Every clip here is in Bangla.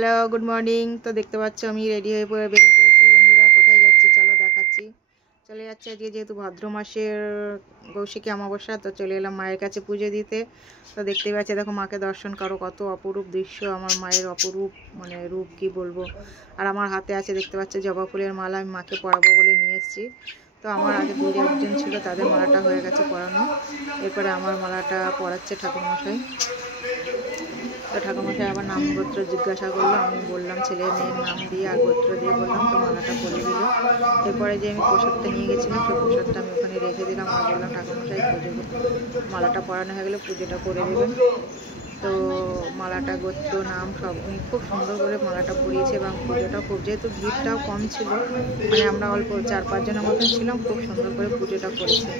Hello, good morning. তো দেখতে পাচ্ছ আমি রেডি হয়ে বেরিয়ে পড়েছি। বন্ধুরা, কোথায় যাচ্ছি চলো দেখাচ্ছি। চলে যাচ্ছে আজকে যেহেতু ভাদ্র মাসের কৌশিকী অমাবস্যা, তো চলে এলাম মায়ের কাছে পুজো দিতে। তো দেখতেই পাচ্ছি, দেখো মাকে দর্শন করো, কত অপরূপ দৃশ্য, আমার মায়ের অপরূপ রূপ কি বলবো। আর আমার হাতে আছে দেখতে পাচ্ছ জবা ফুলের মালা, আমি মাকে পরাবো বলে নিয়ে এসেছি। তো আমার আগে দুই একজন ছিল, তাদের মালাটা হয়ে গেছে পরানো, এরপরে আমার মালাটা পরাচ্ছে ঠাকুরমশাই। তো ঠাকুরমশাই আবার নাম গোত্র জিজ্ঞাসা করলো, আমি বললাম ছেলে মেয়ের নাম দিয়ে আর গোত্র দিয়ে বললাম, তো মালাটা পরিয়ে দিল। এরপরে যে আমি প্রসাদটা নিয়ে গেছিলাম, সেই প্রসাদটা আমি ওখানে রেখে দিলাম আর বললাম ঠাকুরমশাই পুজো মালাটা পরানো হয়ে গেলে পুজোটা করে দেবেন। তো মালাটা গোত্র নাম সব উনি খুব সুন্দর করে মালাটা পরিয়েছে এবং পুজোটা খুব, যেহেতু ভিড়টাও কম ছিল, আমরা অল্প 4-5 জনের মতন ছিলাম, খুব সুন্দর করে পুজোটা করেছে।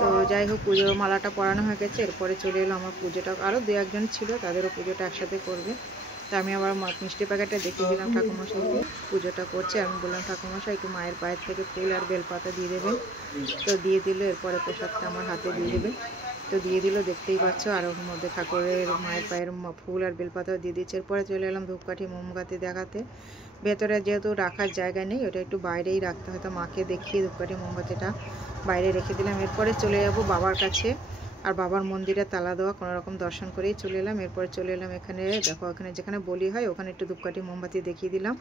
তো যাই হোক, পুজো মালাটা পরানো হয়ে গেছে, এরপরে চলে এলো আমার পুজোটা, আরও 2-1 জন ছিল, তাদেরও পুজোটা একসাথে করবে। তো আমি আবার মিষ্টি প্যাকেটটা দেখিয়ে দিলাম ঠাকুরমশাইকে, পুজোটা করছে। আমি বললাম ঠাকুরমশাই একটু মায়ের পায়ের থেকে ফুল আর বেলপাতা দিয়ে দেবেন। তো দিয়ে দিল, এরপরে প্রসাদটা আমার হাতে দিয়ে দেবে। তো দিয়ে দিল, দেখতেই পাচ্ছ। আর ওর মধ্যে ঠাকুরের মায়ের পায়ের ফুল আর বেলপাতা দিয়ে দিচ্ছে। এরপরে চলে এলাম ধূপকাঠি মোমবাতি দেখাতে। ভেতরে যেহেতু রাখার জায়গা নেই, ওটা একটু বাইরেই রাখতে হয়, তো মাকে দেখিয়ে ধূপকাঠি মোমবাতিটা বাইরে রেখে দিলাম। এরপরে চলে যাব বাবার কাছে, আর বাবার মন্দিরে তালা দেওয়া কোনো রকম দর্শন করেই চলে এলাম। এরপরে চলে এলাম এখানে, দেখো এখানে যেখানে বলি হয় ওখানে একটু ধূপকাঠি মোমবাতি দেখিয়ে দিলাম।